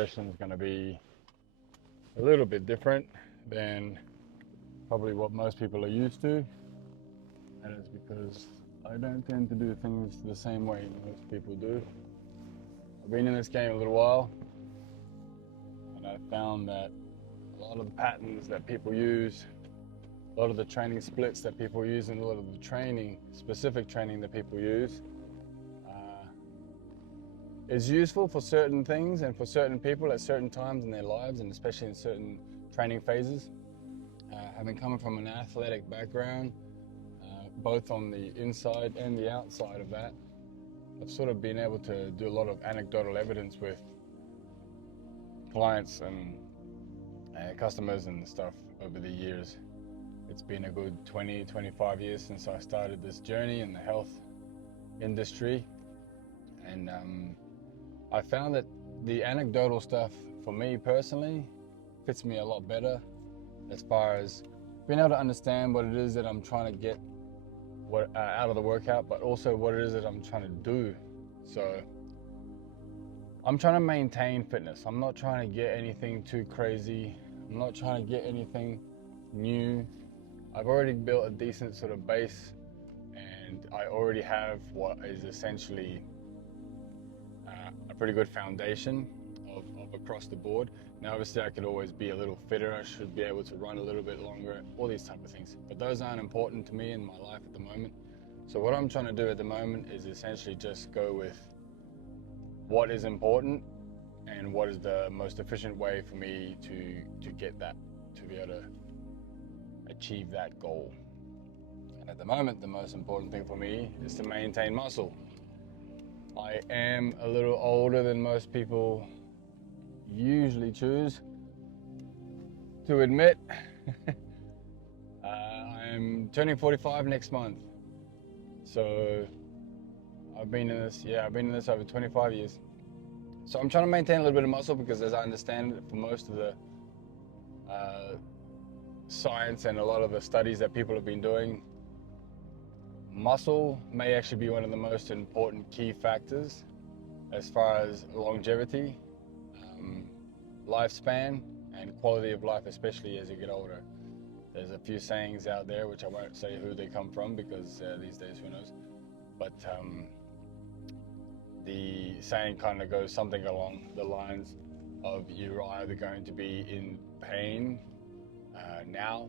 session is going to be a little bit different than probably what most people are used to, and it's because I don't tend to do things the same way most people do. I've been in this game a little while, and I've found that a lot of the patterns that people use, a lot of the training splits that people use, and a lot of the training, specific training that people use, is useful for certain things and for certain people at certain times in their lives, and especially in certain training phases. Having come from an athletic background, both on the inside and the outside of that, I've sort of been able to do a lot of anecdotal evidence with clients and customers and stuff over the years. It's been a good 20-25 years since I started this journey in the health industry, and I found that the anecdotal stuff for me personally fits me a lot better, as far as being able to understand what it is that I'm trying to get out of the workout, but also what it is that I'm trying to do. So I'm trying to maintain fitness. I'm not trying to get anything too crazy. I'm not trying to get anything new. I've already built a decent sort of base, and I already have what is essentially a pretty good foundation of across the board. Now obviously I could always be a little fitter, I should be able to run a little bit longer, all these type of things, but those aren't important to me in my life at the moment. So what I'm trying to do at the moment is essentially just go with what is important and what is the most efficient way for me to get that, to be able to achieve that goal. And at the moment the most important thing for me is to maintain muscle. I am a little older than most people usually choose to admit. I'm turning 45 next month. So I've been in this over 25 years. So I'm trying to maintain a little bit of muscle because, as I understand it, for most of the science and a lot of the studies that people have been doing, muscle may actually be one of the most important key factors as far as longevity, lifespan, and quality of life, especially as you get older. There's a few sayings out there, which I won't say who they come from because these days, who knows? But the saying kind of goes something along the lines of you're either going to be in pain now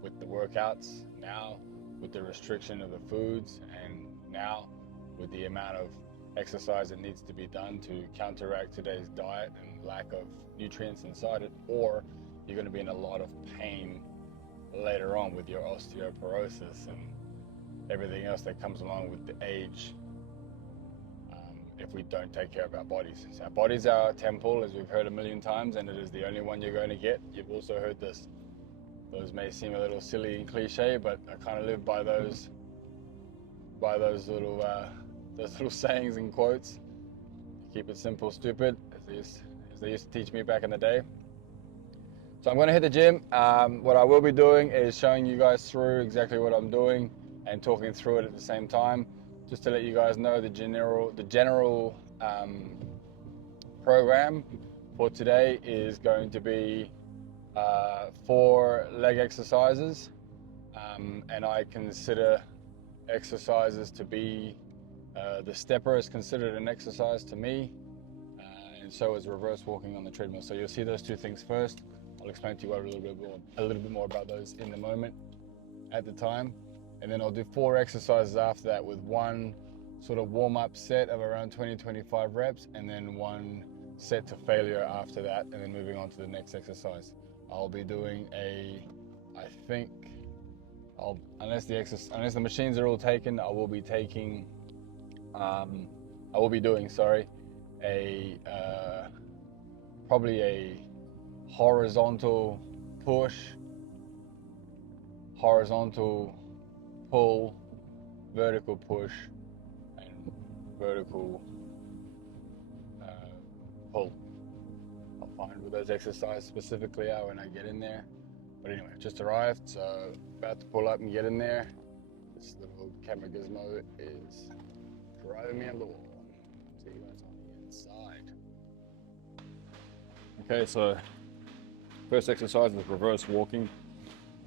with the workouts, now with the restriction of the foods, and now with the amount of exercise that needs to be done to counteract today's diet and lack of nutrients inside it, or you're going to be in a lot of pain later on with your osteoporosis and everything else that comes along with the age, if we don't take care of our bodies. So our bodies are our temple, as we've heard a million times, and it is the only one you're going to get. You've also heard this. Those may seem a little silly and cliche, but I kind of live by those little sayings and quotes. Keep it simple, stupid, as they used to teach me back in the day. So I'm going to hit the gym. What I will be doing is showing you guys through exactly what I'm doing and talking through it at the same time, just to let you guys know the general program for today is going to be 4 leg exercises, and I consider exercises to be the stepper is considered an exercise to me, and so is reverse walking on the treadmill. So you'll see those 2 things first. I'll explain to you a little bit more about those in the moment at the time, and then I'll do 4 exercises after that, with 1 sort of warm-up set of around 20-25 reps, and then 1 set to failure after that, and then moving on to the next exercise. I'll be doing unless the machines are all taken, I will be doing probably a horizontal push, horizontal pull, vertical push, and vertical pull. I'll find what those exercises specifically are when I get in there. But anyway, just arrived, so about to pull up and get in there. This little camera gizmo is driving me up the wall. See you guys on the inside. Okay, so first exercise is reverse walking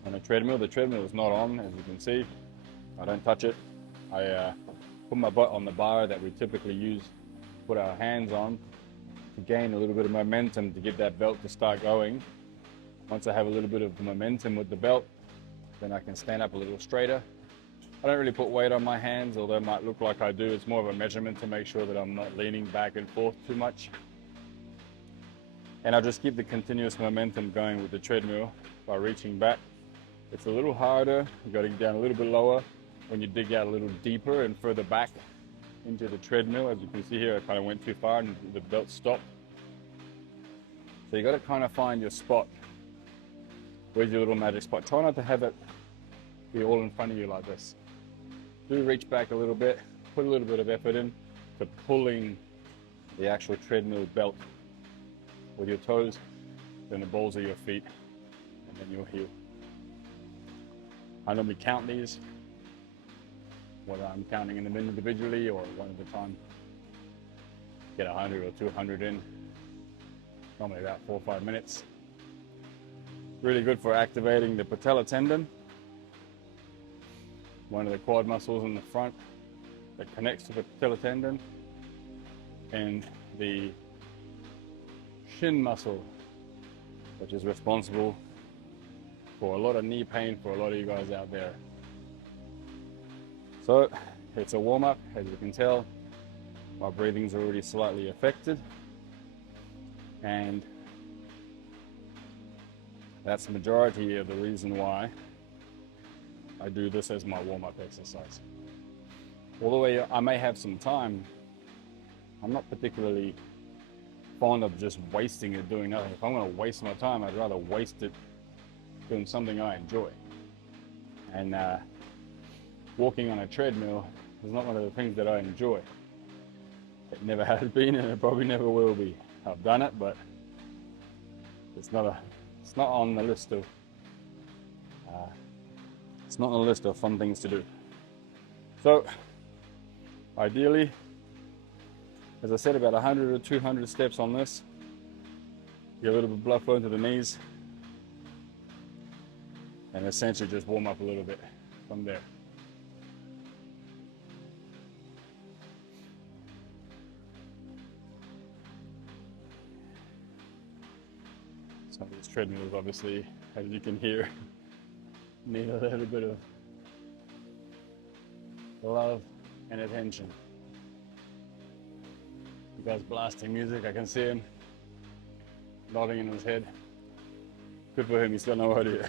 on a treadmill. The treadmill is not on, as you can see. I don't touch it. I put my butt on the bar that we typically use, put our hands on to gain a little bit of momentum to get that belt to start going. Once I have a little bit of momentum with the belt, then I can stand up a little straighter. I don't really put weight on my hands, although it might look like I do. It's more of a measurement to make sure that I'm not leaning back and forth too much. And I'll just keep the continuous momentum going with the treadmill by reaching back. It's a little harder. You've got to get down a little bit lower when you dig out a little deeper and further back into the treadmill. As you can see here, I kind of went too far and the belt stopped. So you got to kind of find your spot. Where's your little magic spot? Try not to have it be all in front of you like this. Do reach back a little bit, put a little bit of effort in to pulling the actual treadmill belt with your toes, then the balls of your feet, and then your heel. I normally count these, whether I'm counting them individually or one at a time. Get 100 or 200 in, normally about 4 or 5 minutes. Really good for activating the patella tendon, one of the quad muscles in the front that connects to the patella tendon, and the shin muscle, which is responsible for a lot of knee pain for a lot of you guys out there. So it's a warm-up. As you can tell, my breathing's already slightly affected, and that's the majority of the reason why I do this as my warm-up exercise. Although I may have some time, I'm not particularly fond of just wasting it doing nothing. If I'm going to waste my time, I'd rather waste it doing something I enjoy. And walking on a treadmill is not one of the things that I enjoy. It never has been, and it probably never will be. I've done it, but it's not on the list of fun things to do. So ideally, as I said, about 100 or 200 steps on this. Get a little bit of blood flow into the knees, and essentially just warm up a little bit from there. Some of these treadmills, obviously, as you can hear, need a little bit of love and attention. The guy's blasting music. I can see him nodding in his head. Good for him, he's got no idea.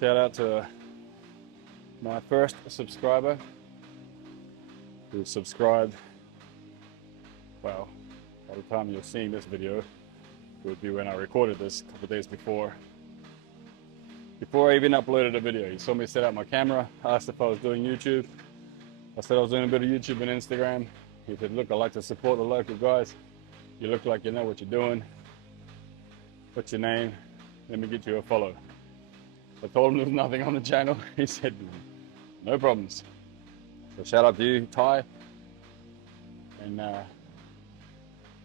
Shout out to my first subscriber who subscribed. Well, by the time you're seeing this video, it would be when I recorded this a couple of days before I even uploaded a video. He saw me set up my camera, asked if I was doing YouTube. I said I was doing a bit of YouTube and Instagram. He said, look, I like to support the local guys. You look like you know what you're doing. What's your name? Let me get you a follow. I told him there was nothing on the channel. He said, no problems. So shout out to you, Ty. And I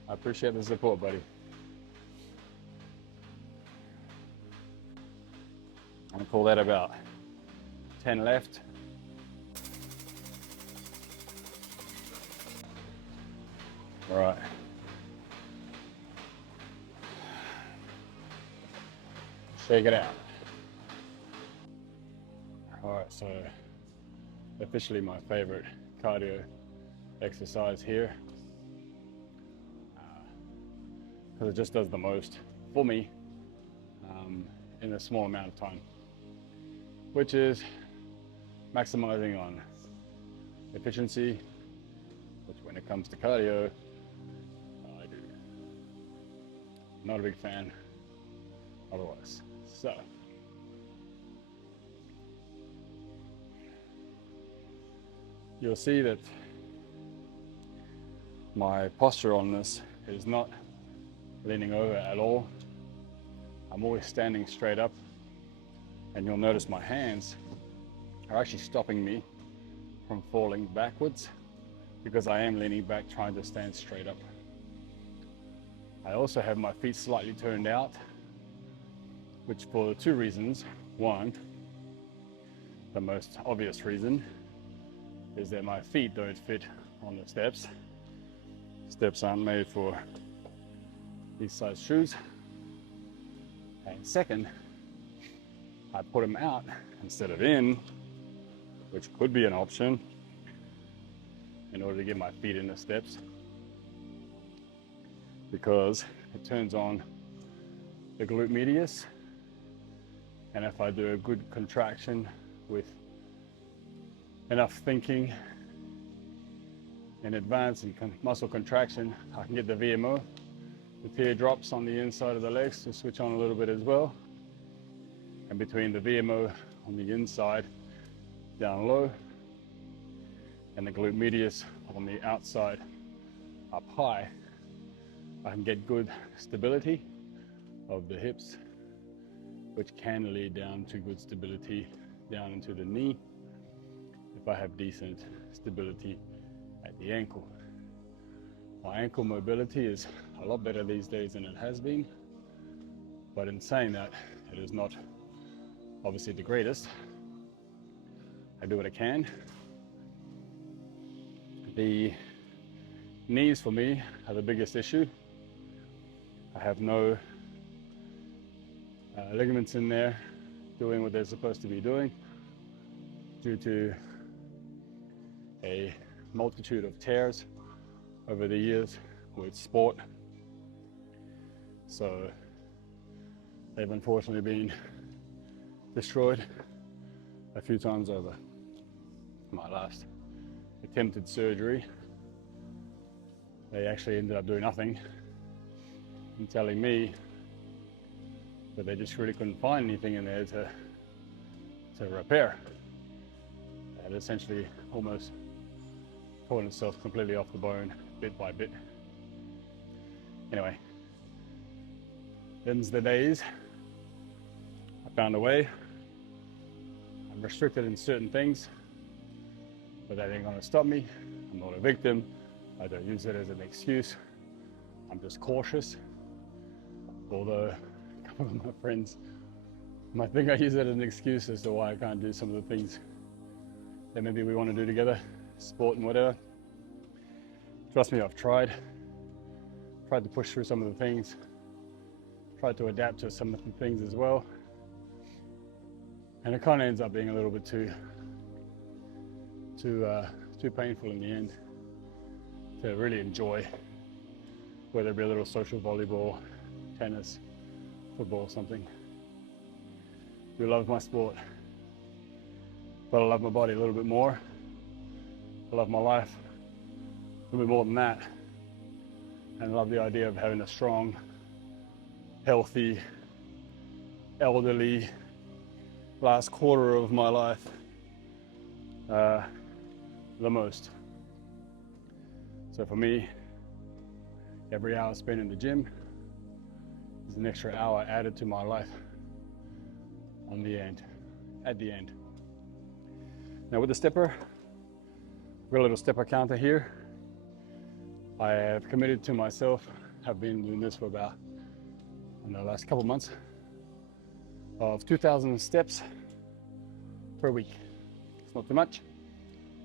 appreciate the support, buddy. I'm gonna call that about 10 left. All right. Shake it out. All right, so officially my favorite cardio exercise here, because it just does the most for me in a small amount of time, which is maximizing on efficiency, which when it comes to cardio, I do. Not a big fan otherwise. So you'll see that my posture on this is not leaning over at all. I'm always standing straight up, and you'll notice my hands are actually stopping me from falling backwards because I am leaning back trying to stand straight up. I also have my feet slightly turned out, which for two reasons. One, the most obvious reason is that my feet don't fit on the steps. Steps aren't made for these size shoes. And second, I put them out instead of in, which could be an option in order to get my feet in the steps, because it turns on the glute medius, and if I do a good contraction with enough thinking in advance and muscle contraction, I can get the VMO, the teardrops on the inside of the legs, to switch on a little bit as well. And between the VMO on the inside down low and the glute medius on the outside up high, I can get good stability of the hips, which can lead down to good stability down into the knee if I have decent stability at the ankle. My ankle mobility is a lot better these days than it has been, but in saying that, it is not obviously the greatest. I do what I can. The knees for me are the biggest issue. I have no ligaments in there doing what they're supposed to be doing due to a multitude of tears over the years with sport. So they've unfortunately been destroyed a few times over. My last attempted surgery, they actually ended up doing nothing and telling me that they just really couldn't find anything in there to repair. It essentially almost torn itself completely off the bone bit by bit. Anyway, them's the days. I found a way. I'm restricted in certain things, but that ain't gonna stop me. I'm not a victim. I don't use it as an excuse. I'm just cautious. Although a couple of my friends might think I use it as an excuse as to why I can't do some of the things that maybe we want to do together, sport and whatever. Trust me, I've tried to push through some of the things, tried to adapt to some of the things as well. And it kind of ends up being a little bit too painful in the end to really enjoy, whether it be a little social volleyball, tennis, football, something. I do love my sport, but I love my body a little bit more. I love my life a little bit more than that. And I love the idea of having a strong, healthy, elderly last quarter of my life the most. So for me, every hour spent in the gym is an extra hour added to my life at the end. Now with the stepper, we've got a little stepper counter here. I have committed to myself, have been doing this for about, in the last couple of months, of 2,000 steps per week. It's not too much,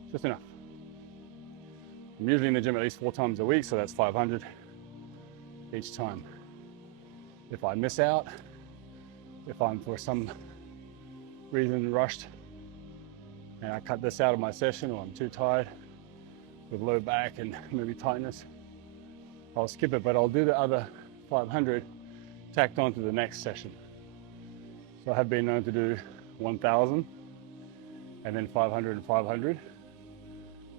it's just enough. I'm usually in the gym at least 4 times a week, so that's 500 each time. If I miss out, if I'm for some reason rushed and I cut this out of my session, or I'm too tired with low back and maybe tightness, I'll skip it, but I'll do the other 500 tacked on to the next session. So I have been known to do 1,000 and then 500 and 500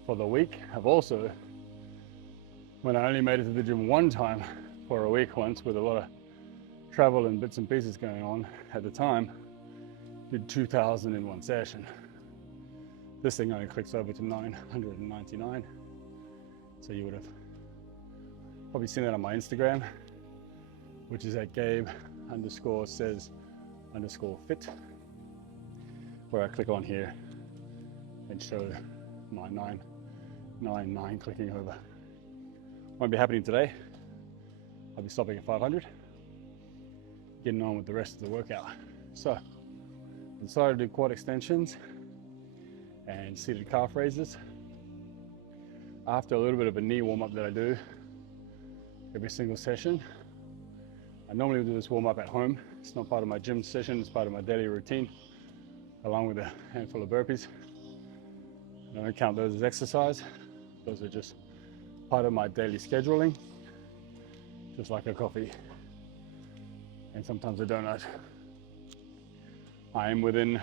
for the week. I've also, when I only made it to the gym one time for a week once with a lot of travel and bits and pieces going on at the time, did 2,000 in one session. This thing only clicks over to 999. So you would have probably seen that on my Instagram, which is at Gabe_says_fit, where I click on here and show my 9 clicking over. Won't be happening today. I'll be stopping at 500, getting on with the rest of the workout. So I decided to do quad extensions and seated calf raises. After a little bit of a knee warm-up that I do every single session, I normally do this warm-up at home. It's not part of my gym session, it's part of my daily routine, along with a handful of burpees. I don't count those as exercise. Those are just part of my daily scheduling, just like a coffee and sometimes a donut. I am within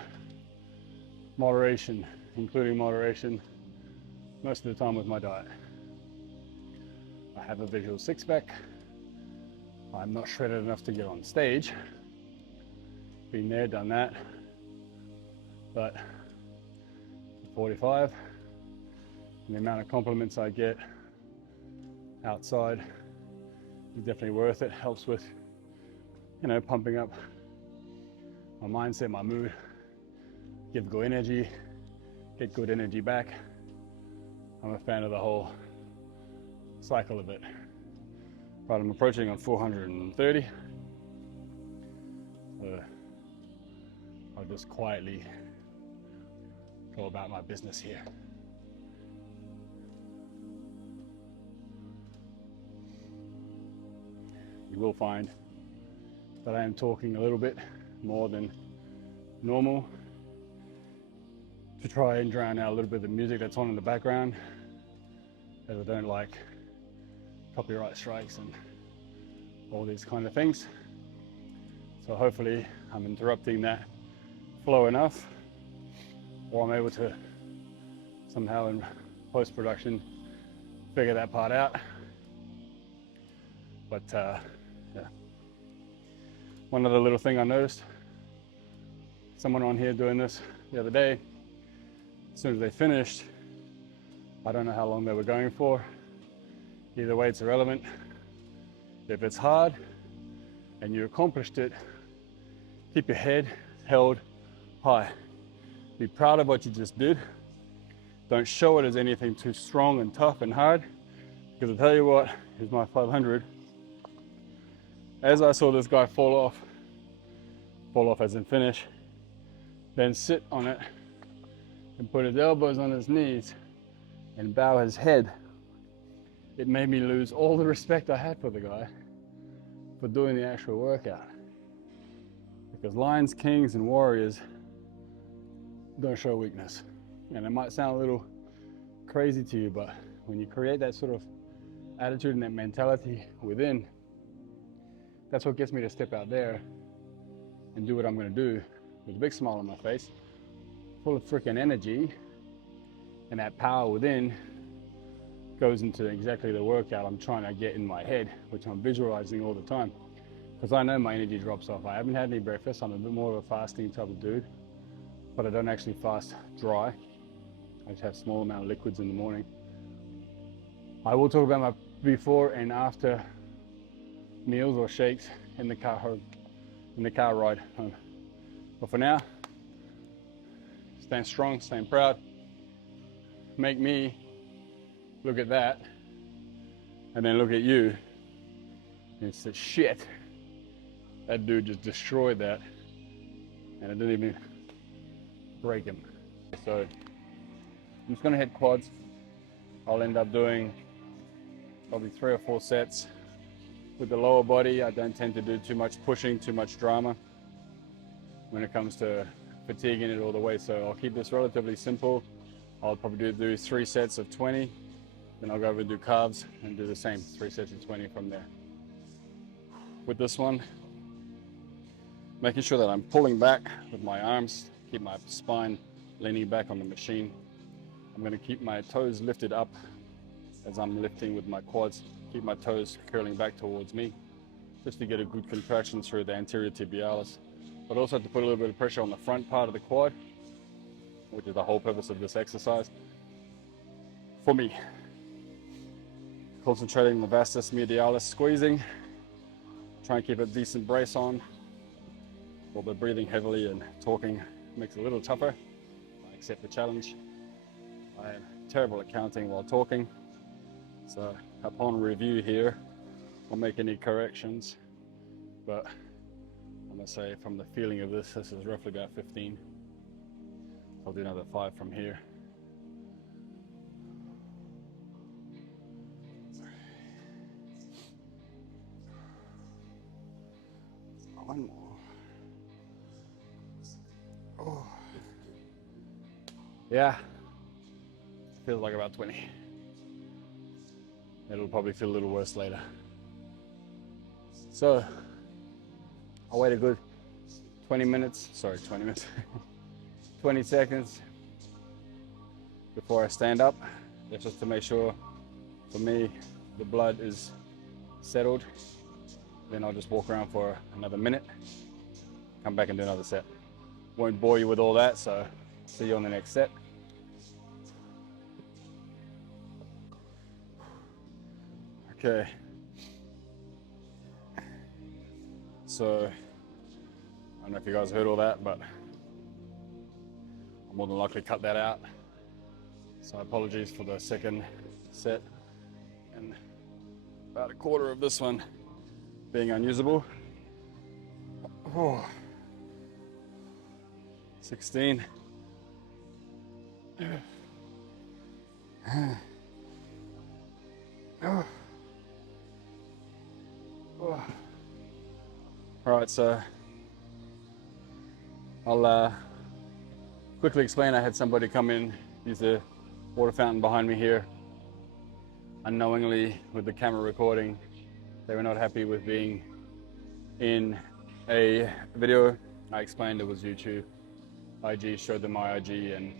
moderation, including moderation, most of the time with my diet. I have a visual six-pack. I'm not shredded enough to get on stage. Been there, done that. But 45, and the amount of compliments I get outside is definitely worth it. Helps with, you know, pumping up my mindset, my mood, give good energy, get good energy back. I'm a fan of the whole cycle of it. Right, I'm approaching on 430. So I'll just quietly go about my business here. You will find that I am talking a little bit more than normal to try and drown out a little bit of the music that's on in the background, as I don't like copyright strikes and all these kind of things. So hopefully I'm interrupting that flow enough, or I'm able to somehow in post-production figure that part out. But yeah. One other little thing I noticed, someone on here doing this the other day, as soon as they finished, I don't know how long they were going for. Either way, it's irrelevant. If it's hard and you accomplished it, keep your head held high. Be proud of what you just did. Don't show it as anything too strong and tough and hard, because I'll tell you what, here's my 500. As I saw this guy fall off as in finish, then sit on it and put his elbows on his knees and bow his head, it made me lose all the respect I had for the guy for doing the actual workout. Because lions, kings, and warriors don't show weakness. And it might sound a little crazy to you, but when you create that sort of attitude and that mentality within, that's what gets me to step out there and do what I'm gonna do with a big smile on my face, full of freaking energy, and that power within goes into exactly the workout I'm trying to get in my head, which I'm visualizing all the time. Because I know my energy drops off. I haven't had any breakfast. I'm a bit more of a fasting type of dude, but I don't actually fast dry. I just have a small amount of liquids in the morning. I will talk about my before and after meals or shakes in the car home, in the car ride home. But for now, stand strong, stand proud. Make me look at that and then look at you and say, shit, that dude just destroyed that and it didn't even break him. So I'm just gonna hit quads. I'll end up doing probably 3 or 4 sets. With the lower body, I don't tend to do too much pushing, too much drama when it comes to fatiguing it all the way. So I'll keep this relatively simple. I'll probably do 3 sets of 20, then I'll go over and do calves and do the same, 3 sets of 20 from there. With this one, making sure that I'm pulling back with my arms, keep my spine leaning back on the machine. I'm gonna keep my toes lifted up as I'm lifting with my quads. Keep my toes curling back towards me, just to get a good contraction through the anterior tibialis. But also to put a little bit of pressure on the front part of the quad, which is the whole purpose of this exercise. For me, concentrating on the vastus medialis squeezing, try and keep a decent brace on, although breathing heavily and talking makes it a little tougher. I accept the challenge. I am terrible at counting while talking. So upon review here, I'll make any corrections. But I'm gonna say from the feeling of this is roughly about 15. I'll do another 5 from here. One more. Oh. Yeah, feels like about 20. It'll probably feel a little worse later. So I'll wait a good 20 minutes, 20 seconds before I stand up. That's just to make sure, for me, the blood is settled. Then I'll just walk around for another minute, come back and do another set. Won't bore you with all that, so see you on the next set. Okay. So, I don't know if you guys heard all that, but I'll more than likely cut that out. So apologies for the second set and about a quarter of this one being unusable. Oh. 16. Oh. Oh. All right, so I'll quickly explain. I had somebody come in, use the water fountain behind me here. Unknowingly, with the camera recording, they were not happy with being in a video. I explained it was YouTube. IG showed them my IG and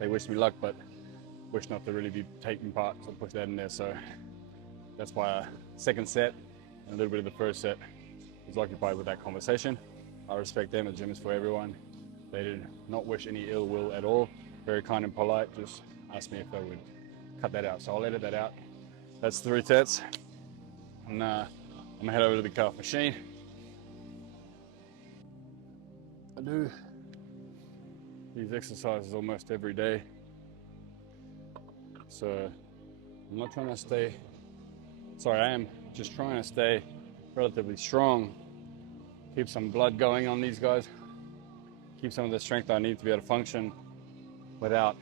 they wished me luck, but wished not to really be taking part, so I put that in there. So that's why a second set and a little bit of the first set was occupied with that conversation. I respect them, the gym is for everyone. They did not wish any ill will at all. Very kind and polite, just asked me if they would cut that out. So I'll edit that out. That's 3 sets. And I'm gonna head over to the calf machine. I do these exercises almost every day. So I'm not trying to stay, sorry, I am just trying to stay relatively strong. Keep some blood going on these guys. Keep some of the strength I need to be able to function without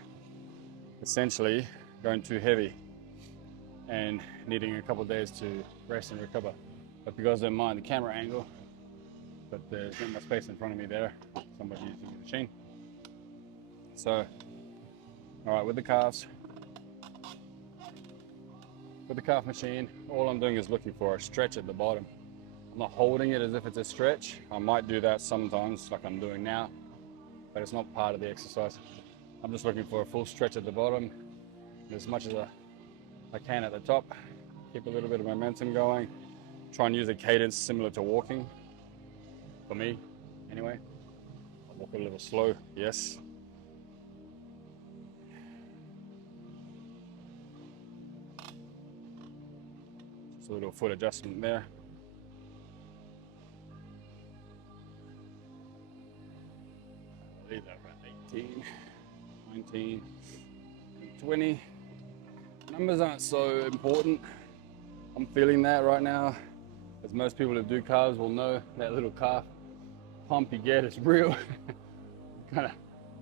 essentially going too heavy and needing a couple of days to rest and recover. But because I don't mind the camera angle, but there's not much space in front of me there, somebody using the machine. So, all right, with the calves, with the calf machine, all I'm doing is looking for a stretch at the bottom. I'm not holding it as if it's a stretch. I might do that sometimes, like I'm doing now, but it's not part of the exercise. I'm just looking for a full stretch at the bottom, as much as I can at the top. Keep a little bit of momentum going. Try and use a cadence similar to walking, for me, anyway. I'll walk a little slow, yes. Just a little foot adjustment there. I believe that about 18, 19, 20. Numbers aren't so important. I'm feeling that right now. As most people who do calves will know, that little calf pump you get is real. Kind of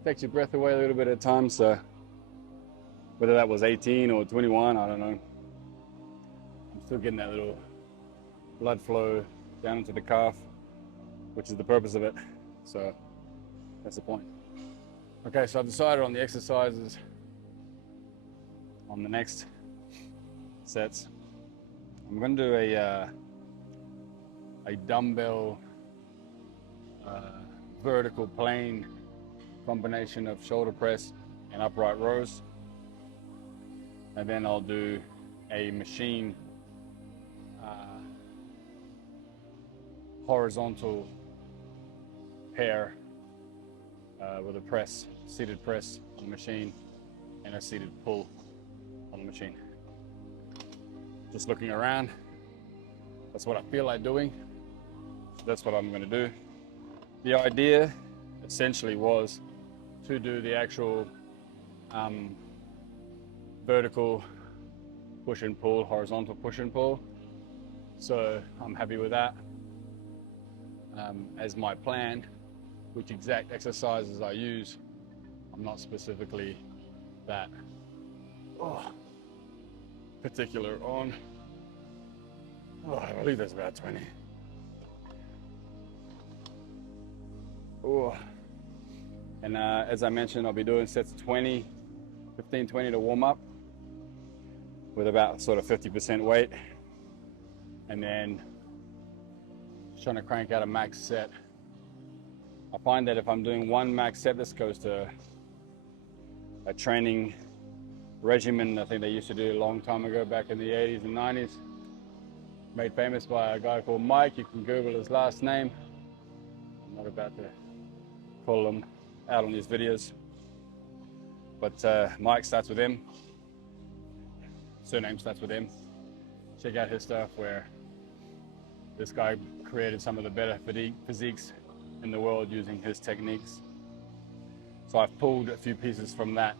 takes your breath away a little bit at times. So whether that was 18 or 21, I don't know. I'm still getting that little blood flow down into the calf, which is the purpose of it. So that's the point. Okay, so I've decided on the exercises on the next sets. I'm going to do a dumbbell vertical plane combination of shoulder press and upright rows, and then I'll do a machine horizontal pair with a press, seated press on the machine and a seated pull on the machine. Just looking around, that's what I feel like doing. That's what I'm going to do. The idea essentially was to do the actual vertical push and pull, horizontal push and pull. So I'm happy with that. As my plan, which exact exercises I use, I'm not specifically that particular on. I believe that's about 20. And as I mentioned, I'll be doing sets of 20, 15, 20 to warm up with about sort of 50% weight. And then trying to crank out a max set. I find that if I'm doing one max set, this goes to a training regimen I think they used to do a long time ago, back in the 80s and 90s, made famous by a guy called Mike. You can Google his last name. I'm not about to call him out on these videos, but Mike starts with M, surname starts with M. Check out his stuff, where this guy created some of the better physiques in the world using his techniques. So I've pulled a few pieces from that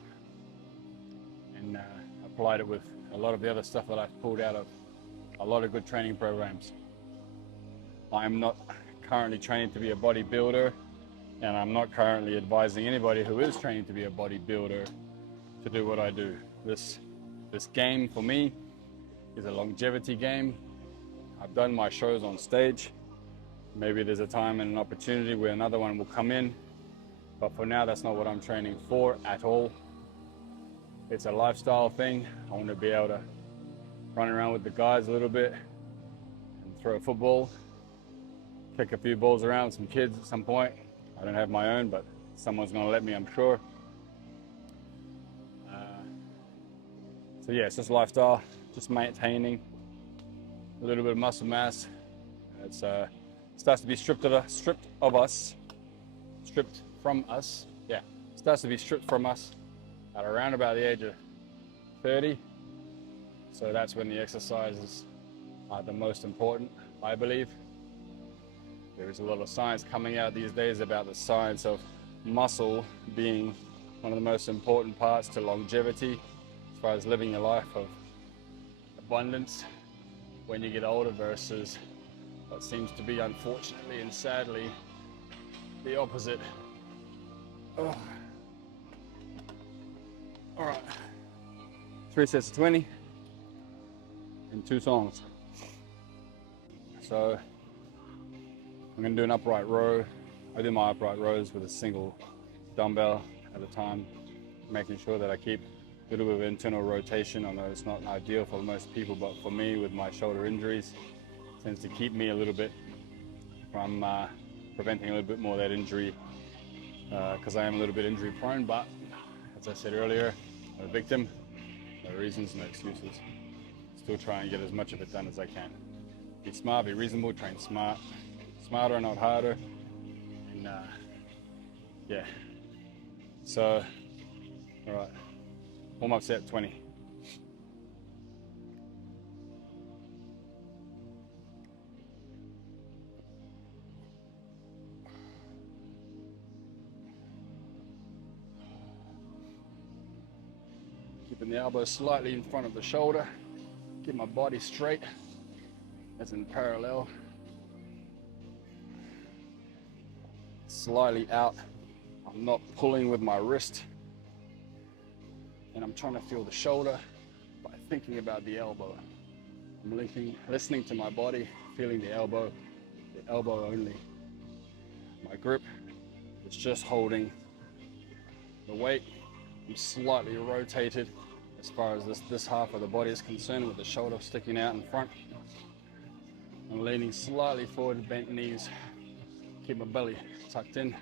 and applied it with a lot of the other stuff that I've pulled out of a lot of good training programs. I'm not currently training to be a bodybuilder, and I'm not currently advising anybody who is training to be a bodybuilder to do what I do. This game for me is a longevity game. I've done my shows on stage. Maybe there's a time and an opportunity where another one will come in, but for now that's not what I'm training for at all. It's a lifestyle thing. I want to be able to run around with the guys a little bit and throw a football, kick a few balls around with some kids at some point. I don't have my own, but someone's going to let me, I'm sure. So yeah, it's just lifestyle, just maintaining a little bit of muscle mass. It's starts to be stripped from us. Yeah, starts to be stripped from us at around about the age of 30. So that's when the exercises are the most important, I believe. There is a lot of science coming out these days about the science of muscle being one of the most important parts to longevity, as far as living a life of abundance when you get older, versus what seems to be, unfortunately and sadly, the opposite. All right, 3 sets of 20 and 2 songs. So I'm going to do an upright row. I do my upright rows with a single dumbbell at a time, making sure that I keep a little bit of internal rotation. I know it's not ideal for most people, but for me, with my shoulder injuries, it tends to keep me a little bit from preventing a little bit more of that injury, because I am a little bit injury prone. But as I said earlier, I'm a victim. No reasons, no excuses. Still try and get as much of it done as I can. Be smart, be reasonable, train smart. Smarter, not harder. And yeah. So, all right. Warm up set 20. Keeping the elbow slightly in front of the shoulder. Keep my body straight, as in parallel. Slightly out. I'm not pulling with my wrist, and I'm trying to feel the shoulder by thinking about the elbow. I'm listening to my body, feeling the elbow only. My grip is just holding the weight. I'm slightly rotated as far as this half of the body is concerned, with the shoulder sticking out in front. I'm leaning slightly forward, bent knees. Keep my belly tucked in.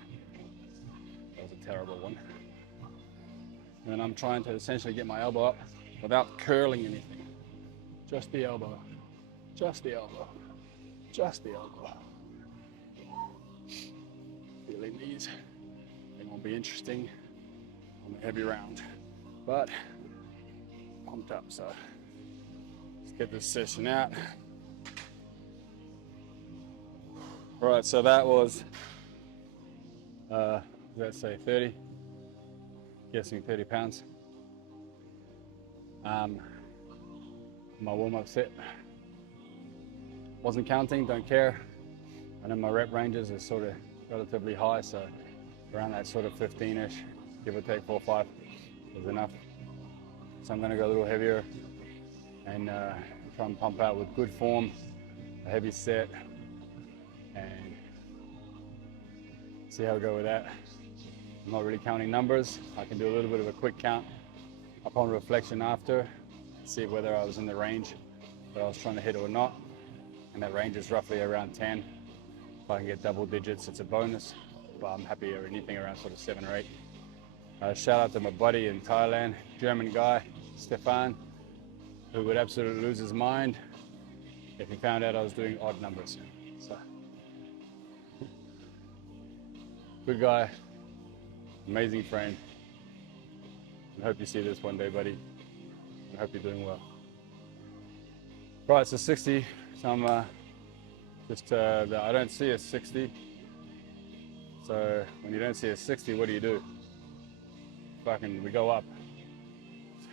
That was a terrible one. And then I'm trying to essentially get my elbow up without curling anything. Just the elbow. Just the elbow. Just the elbow. Feeling these. They won't be interesting on the heavy round, but pumped up. So let's get this session out. All right, so that was, let's say 30, guessing 30 pounds. My warm-up set, wasn't counting, don't care. I know my rep ranges are sort of relatively high, so around that sort of 15-ish, give or take 4 or 5 is enough. So I'm going to go a little heavier and try and pump out with good form, a heavy set, and see how we go with that. I'm not really counting numbers. I can do a little bit of a quick count upon reflection after, see whether I was in the range that I was trying to hit or not. And that range is roughly around 10. If I can get double digits, it's a bonus, but I'm happy or anything around sort of 7 or 8. Shout out to my buddy in Thailand, German guy, Stefan, who would absolutely lose his mind if he found out I was doing odd numbers. So, good guy, amazing friend. I hope you see this one day, buddy. I hope you're doing well. Right, so 60. So I'm I don't see a 60. So when you don't see a 60, what do? Fucking, we go up.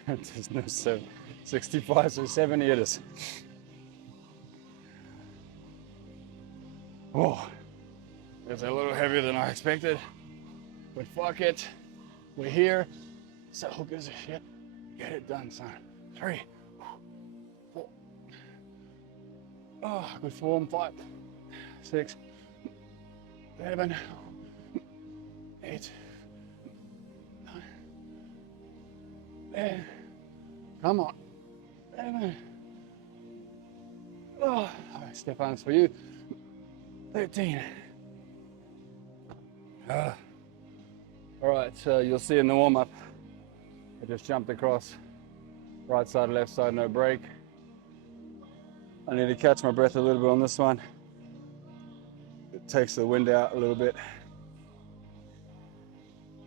There's no 65, so 70 it is. Oh, it's a little heavier than I expected, but fuck it. We're here, so who gives a shit? Get it done, son. 3, 4. Oh, good form. 5, 6, 7, 8, 9, 10. Come on. 11. Oh, all right, Stefan's for you. 13. All right, so you'll see in the warm-up, I just jumped across right side, left side, no break. I need to catch my breath a little bit on this one. It takes the wind out a little bit.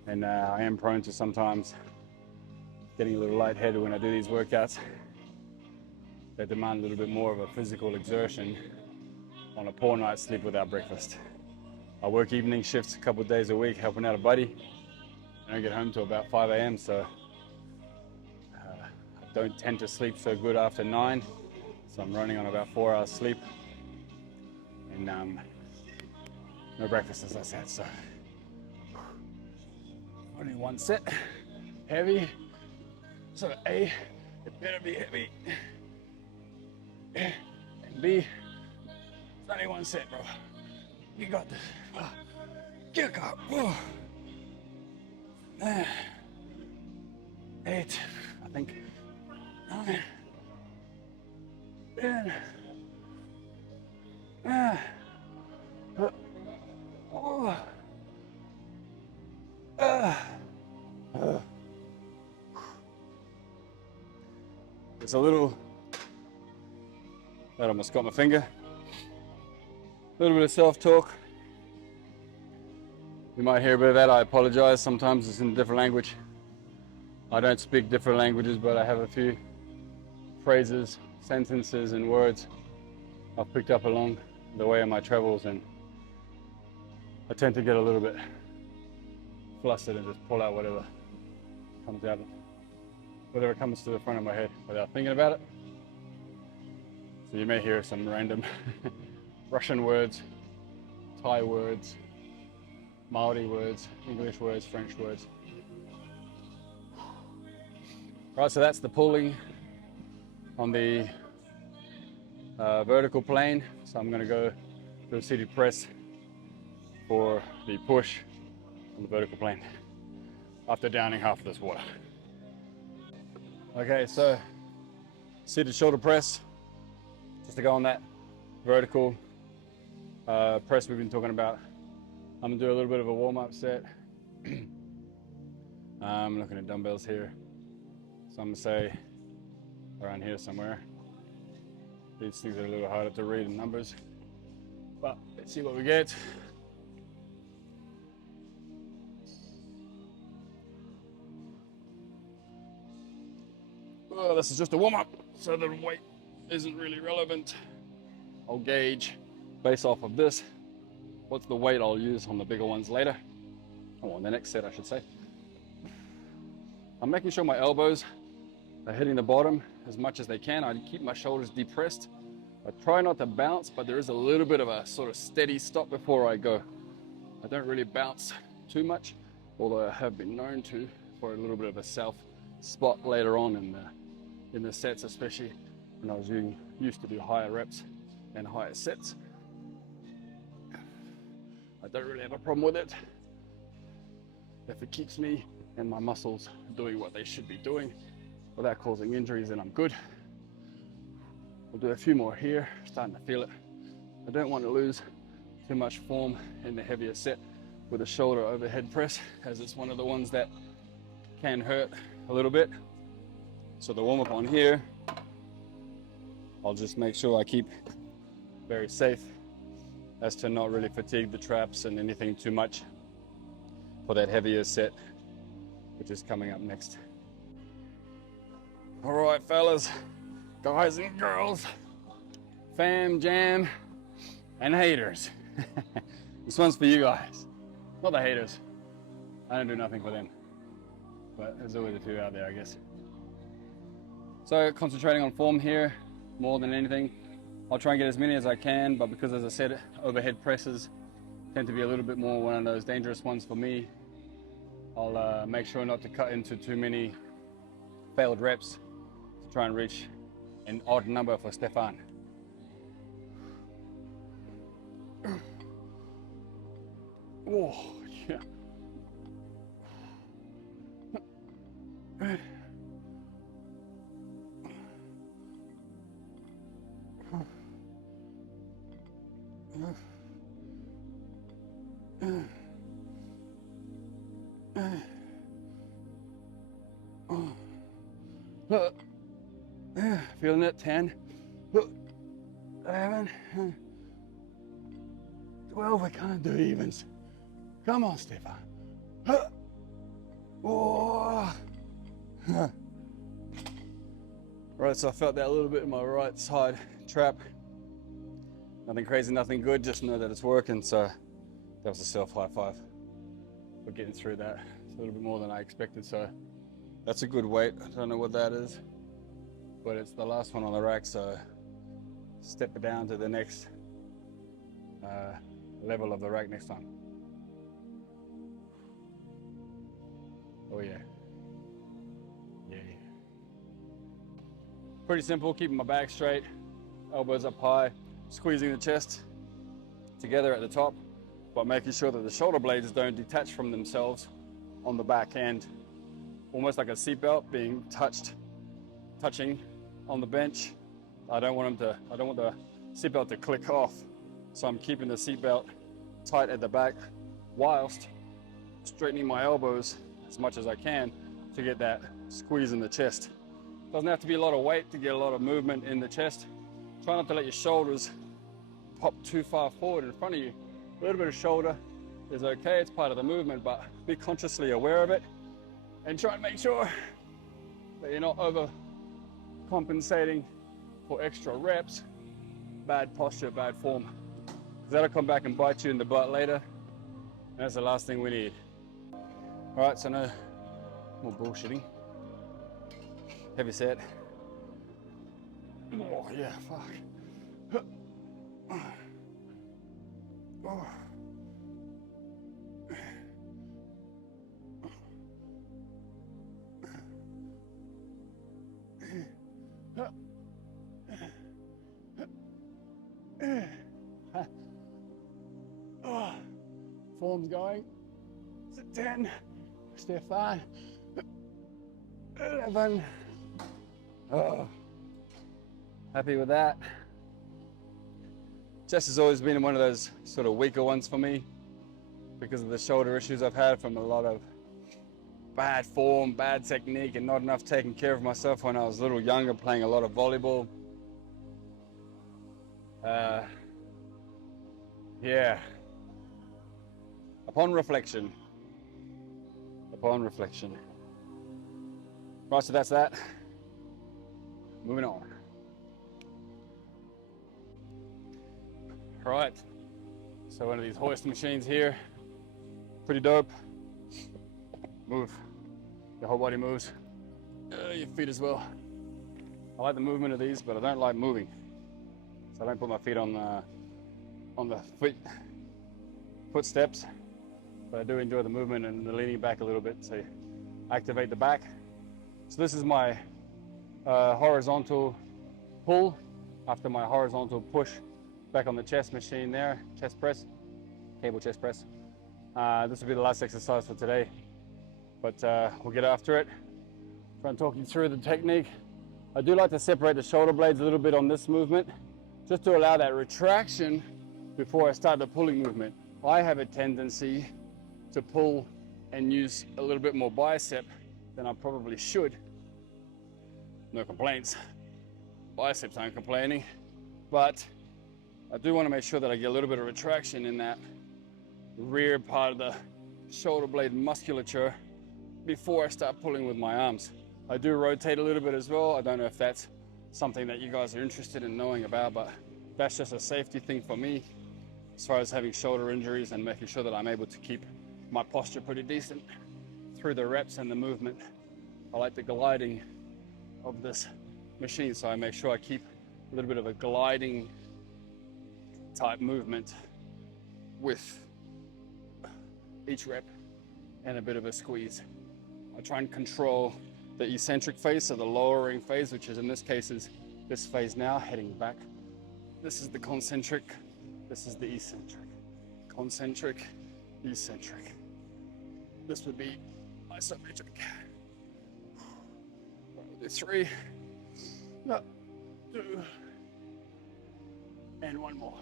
And I am prone to sometimes getting a little lightheaded when I do these workouts. They demand a little bit more of a physical exertion on a poor night's sleep without breakfast. I work evening shifts a couple of days a week helping out a buddy. I don't get home till about 5 a.m. so I don't tend to sleep so good after 9. So I'm running on about 4 hours sleep and no breakfast, as I said. So only one set, heavy. So A, it better be heavy. And B, it's only one set, bro. You got this. Kick up. 8, I think. 9. 10. It's a little, that almost got my finger. A little bit of self-talk. You might hear a bit of that, I apologize. Sometimes it's in a different language. I don't speak different languages, but I have a few phrases, sentences, and words I've picked up along the way of my travels, and I tend to get a little bit flustered and just pull out whatever comes out, whatever comes to the front of my head without thinking about it. So you may hear some random Russian words, Thai words, Maori words, English words, French words. Right, so that's the pulling on the vertical plane. So I'm going to go do a seated press for the push on the vertical plane after downing half of this water. Okay, so seated shoulder press, just to go on that vertical press we've been talking about. I'm gonna do a little bit of a warm-up set. I'm looking at dumbbells here. So I'm gonna say around here somewhere. These things are a little harder to read in numbers, but let's see what we get. Well, this is just a warm-up, so the weight isn't really relevant. I'll gauge based off of this what's the weight I'll use on the bigger ones later, or on the next set I should say. I'm making sure my elbows They're hitting the bottom as much as they can. I keep my shoulders depressed. I try not to bounce, but there is a little bit of a sort of steady stop before I go. I don't really bounce too much, although I have been known to for a little bit of a self spot later on in the sets, especially when I was used to do higher reps and higher sets. I don't really have a problem with it. If it keeps me and my muscles doing what they should be doing without causing injuries, then I'm good. We'll do a few more here, starting to feel it. I don't want to lose too much form in the heavier set with a shoulder overhead press, as it's one of the ones that can hurt a little bit. So the warm up on here, I'll just make sure I keep very safe as to not really fatigue the traps and anything too much for that heavier set, which is coming up next. All right, fellas, guys and girls, fam, jam, and haters. This one's for you guys, not the haters. I don't do nothing for them, but there's always a few out there, I guess. So concentrating on form here more than anything. I'll try and get as many as I can, but because, as I said, overhead presses tend to be a little bit more one of those dangerous ones for me, I'll make sure not to cut into too many failed reps to try and reach an odd number for Stefan. Oh, yeah. Feeling it. 10, 11, 12. We can't do evens. Come on, Stefan. Oh. Right, so I felt that a little bit in my right side trap. Nothing crazy, nothing good, just know that it's working. So that was a self high five. We're getting through that. It's a little bit more than I expected, so that's a good weight. I don't know what that is, but it's the last one on the rack, so step it down to the next level of the rack next time. Oh yeah. Yeah. Pretty simple, keeping my back straight, elbows up high, squeezing the chest together at the top, but making sure that the shoulder blades don't detach from themselves on the back end. Almost like a seatbelt being touching on the bench. I don't want the seatbelt to click off. So I'm keeping the seatbelt tight at the back whilst straightening my elbows as much as I can to get that squeeze in the chest. Doesn't have to be a lot of weight to get a lot of movement in the chest. Try not to let your shoulders pop too far forward in front of you. A little bit of shoulder is okay, it's part of the movement, but be consciously aware of it and try and make sure that you're not overcompensating for extra reps, bad posture, bad form. Because that'll come back and bite you in the butt later, and that's the last thing we need. All right, so no more bullshitting. Heavy set. Oh yeah, fuck. Oh. Oh. Form's going. It's a 10. Stefan. 11. Oh. Happy with that. Chest has always been one of those sort of weaker ones for me because of the shoulder issues I've had from a lot of bad form, bad technique, and not enough taking care of myself when I was a little younger, playing a lot of volleyball. Yeah. Upon reflection. Right, so that's that. Moving on. Right, so one of these hoist machines here, pretty dope. Move, your whole body moves, your feet as well. I like the movement of these, but I don't like moving. So I don't put my feet on the footsteps, but I do enjoy the movement and the leaning back a little bit to activate the back. So this is my horizontal pull after my horizontal push back on the chest machine there, chest press, cable chest press. This will be the last exercise for today, but we'll get after it. Try and talk you through the technique. I do like to separate the shoulder blades a little bit on this movement, just to allow that retraction before I start the pulling movement. I have a tendency to pull and use a little bit more bicep than I probably should. No complaints. Biceps aren't complaining, but I do want to make sure that I get a little bit of retraction in that rear part of the shoulder blade musculature before I start pulling with my arms. I do rotate a little bit as well. I don't know if that's something that you guys are interested in knowing about, but that's just a safety thing for me as far as having shoulder injuries and making sure that I'm able to keep my posture pretty decent through the reps and the movement. I like the gliding of this machine, so I make sure I keep a little bit of a gliding type movement with each rep and a bit of a squeeze. I try and control the eccentric phase, so the lowering phase, which is in this case is this phase now, heading back. This is the concentric, this is the eccentric. Concentric, eccentric. This would be isometric. We'll do 3, 2, and 1 more.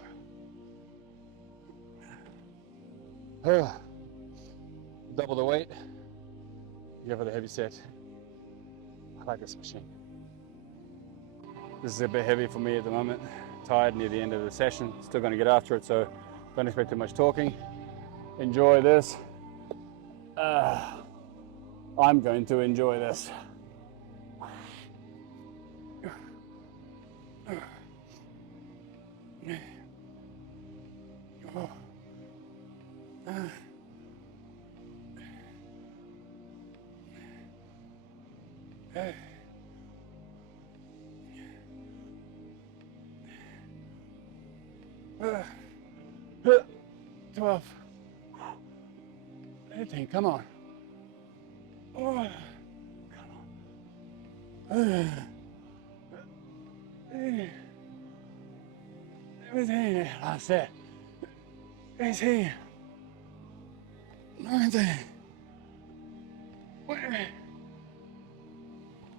Double the weight, go for the heavy set. I like this machine. This is a bit heavy for me at the moment. Tired near the end of the session. Still going to get after it, so don't expect too much talking. Enjoy this. I'm going to enjoy this. Uh, 12, 18, come on. Oh, come on. 17, that's it. 18, 19, 20,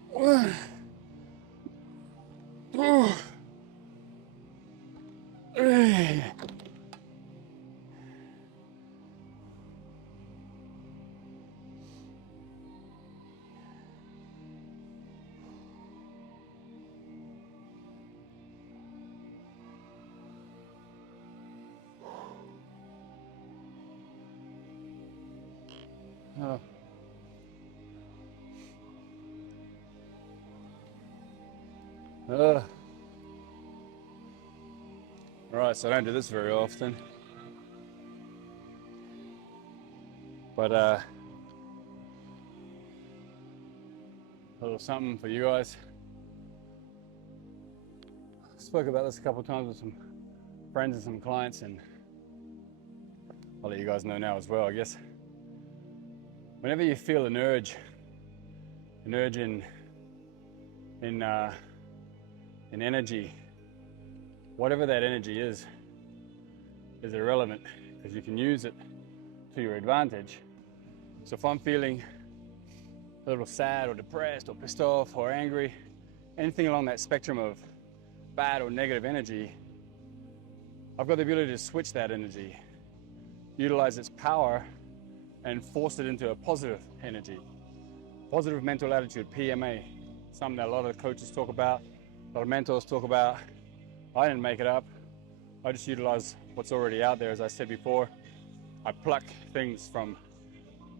1, 2, 3. Oh. All right, so I don't do this very often, but a little something for you guys. Spoke about this a couple of times with some friends and some clients, and I'll let you guys know now as well, I guess. Whenever you feel an urge in energy, whatever that energy is irrelevant, because you can use it to your advantage. So if I'm feeling a little sad or depressed or pissed off or angry, anything along that spectrum of bad or negative energy, I've got the ability to switch that energy, utilize its power, and force it into a positive energy. Positive mental attitude, PMA, something that a lot of coaches talk about, a lot of mentors talk about. I didn't make it up. I just utilize what's already out there. As I said before, I pluck things from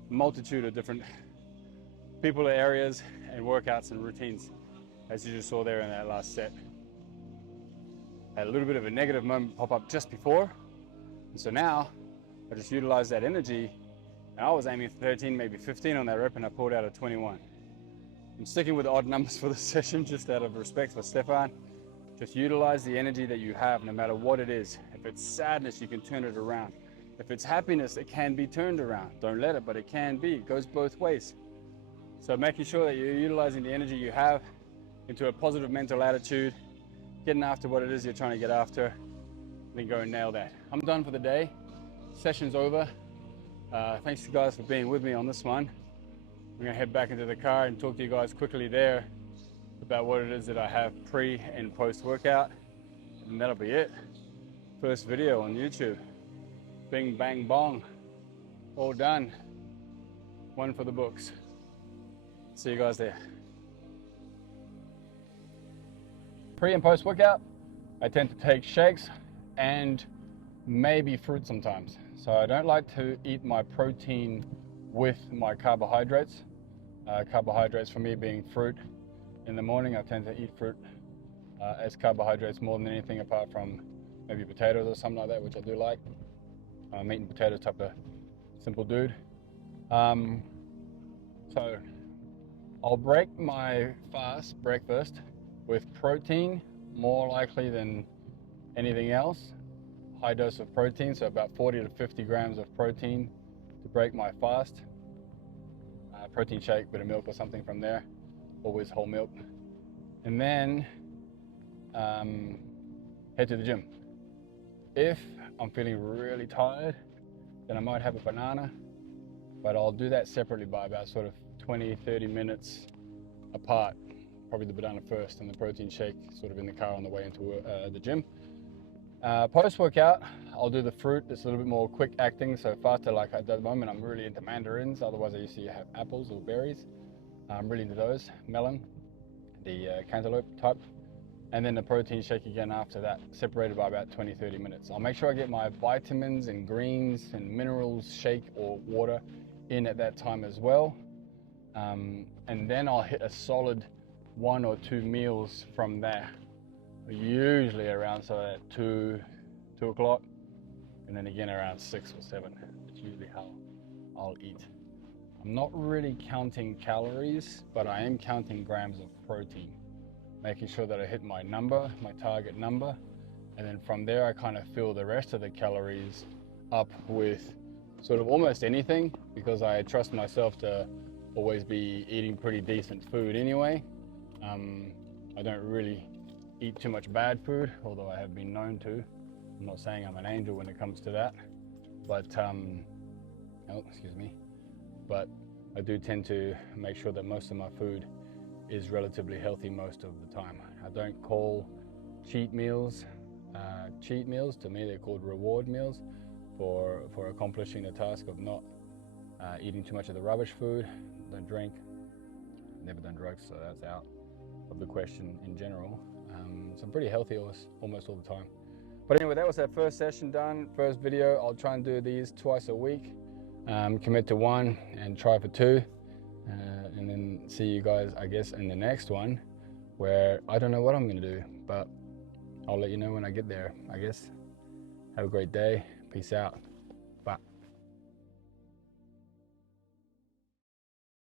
a multitude of different people, areas, and workouts and routines, as you just saw there in that last set. Had a little bit of a negative moment pop up just before, and so now I just utilize that energy, and I was aiming for 13, maybe 15 on that rep, and I pulled out a 21. I'm sticking with odd numbers for this session just out of respect for Stefan. Just utilize the energy that you have no matter what it is. If it's sadness, you can turn it around. If it's happiness, it can be turned around. Don't let it, but it can be. It goes both ways. So making sure that you're utilizing the energy you have into a positive mental attitude, getting after what it is you're trying to get after, then go and nail that. I'm done for the day. Session's over. Thanks you guys for being with me on this one. I'm gonna head back into the car and talk to you guys quickly there about what it is that I have pre and post workout, and that'll be it. First video on YouTube. Bing, bang, bong. All done. One for the books. See you guys there. Pre and post workout, I tend to take shakes and maybe fruit sometimes. So I don't like to eat my protein with my carbohydrates. Carbohydrates for me being fruit. In the morning, I tend to eat fruit as carbohydrates more than anything, apart from maybe potatoes or something like that, which I do like. Meat and potatoes type of simple dude. So I'll break my fast breakfast with protein, more likely than anything else. High dose of protein, so about 40 to 50 grams of protein to break my fast. Protein shake, bit of milk or something from there, always whole milk. And then head to the gym. If I'm feeling really tired, then I might have a banana, but I'll do that separately by about sort of 20-30 minutes apart. Probably the banana first and the protein shake sort of in the car on the way into the gym. Post-workout, I'll do the fruit. It's a little bit more quick acting, so faster. Like at the moment, I'm really into mandarins. Otherwise, I used to have apples or berries. I'm really into those. Melon, the cantaloupe type. And then the protein shake again after that, separated by about 20-30 minutes. I'll make sure I get my vitamins and greens and minerals shake or water in at that time as well. And then I'll hit a solid 1 or 2 meals from there. Usually around at 2 o'clock, and then again around 6 or 7. It's usually how I'll eat. I'm not really counting calories, but I am counting grams of protein, making sure that I hit my number, my target number, and then from there I kind of fill the rest of the calories up with sort of almost anything, because I trust myself to always be eating pretty decent food anyway. I don't really eat too much bad food, although I have been known to. I'm not saying I'm an angel when it comes to that, but but I do tend to make sure that most of my food is relatively healthy most of the time. I don't call cheat meals cheat meals. To me, they're called reward meals for accomplishing the task of not eating too much of the rubbish food. Don't drink, never done drugs, so that's out of the question in general. So I'm pretty healthy almost all the time. But anyway, that was our first session done, first video. I'll try and do these twice a week, commit to 1 and try for 2, and then see you guys, I guess, in the next one, where I don't know what I'm gonna do, but I'll let you know when I get there, I guess. Have a great day. Peace out.